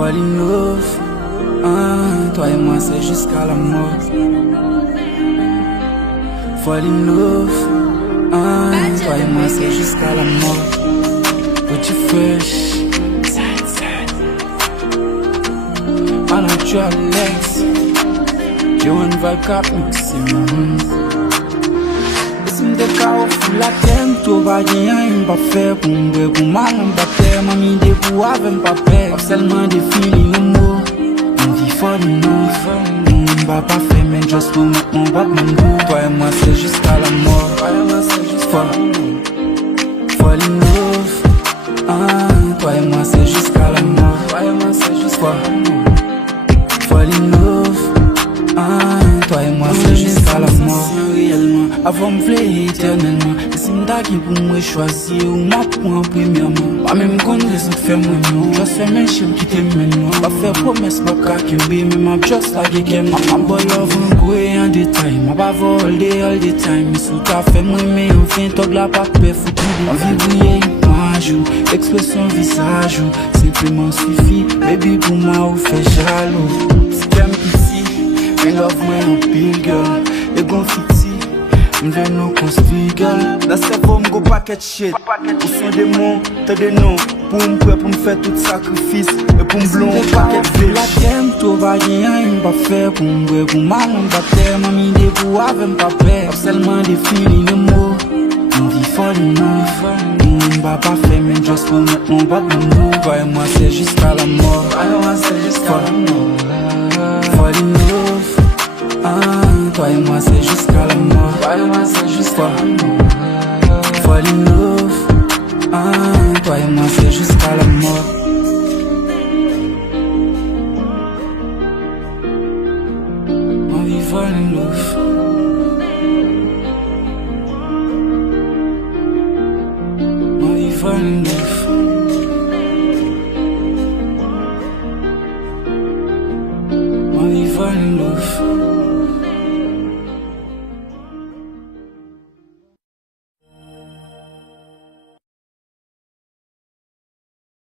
Fall in love, toi et moi c'est jusqu'à la mort. Fall in love, toi et moi c'est jusqu'à la mort. Petit fresh, I know tu Alex, you and vibe cap maximum. De carro full a tem, tu vai ganhar em papel. Com boi, com mal em papel. Mami de boa, vem papel. Seulement des feelings, amour. On vit fall in love. On va pas faire, mais just pour mettre mon bac, mon goût. Toi et moi, c'est jusqu'à la mort. Toi et moi, c'est jusqu'à la mort. Fall in love. Toi et moi, c'est jusqu'à la mort. Toi et moi, c'est jusqu'à la mort. Fall in love. Toi et moi, c'est jusqu'à la mort. Avant me v'ler éternellement. Et si m'da qui pour moi choisir ou m'a point premièrement. Pas même qu'on raison de faire moi non. Just faire mes chèmes qui t'aiment maintenant. Pas faire promesse, pas qu'à qu'aimer. Mais m'a just like again. Ma boy love un go en détail. Ma pas all the time. Mais sous ta fait moi mais enfin t'og la pas peur foutu. Ma vie briller, moi joue. Expression visage ou simplement suffit. Baby pour moi ou fait jaloux. Si t'aimes petit, mais love moi en pile girl. Et gon fictif. M'v'en nous construire girl. Dans cette forme go paquet shit. Ou son démon, t'as des noms. Pour m'prêt pour m'faire tout sacrifice. Et pour m'blon paquet fiche. La thème, tout va rien, il m'a fait. Pour m'bouer, pour mal, on battait. Mami des bois, avec m'papé. Seulement des feelings, des mots. On vit fall in love. On va pas faire, mais just pour mettre mon bac dans nous. Toi et moi, c'est jusqu'à la mort. Toi et moi, c'est jusqu'à la mort. Fall in love. Toi et moi c'est jusqu'à la mort. Toi et moi c'est jusqu'à la mort. Fall in love. Toi et moi c'est jusqu'à la mort. On vit fall in love. On vit fall in love.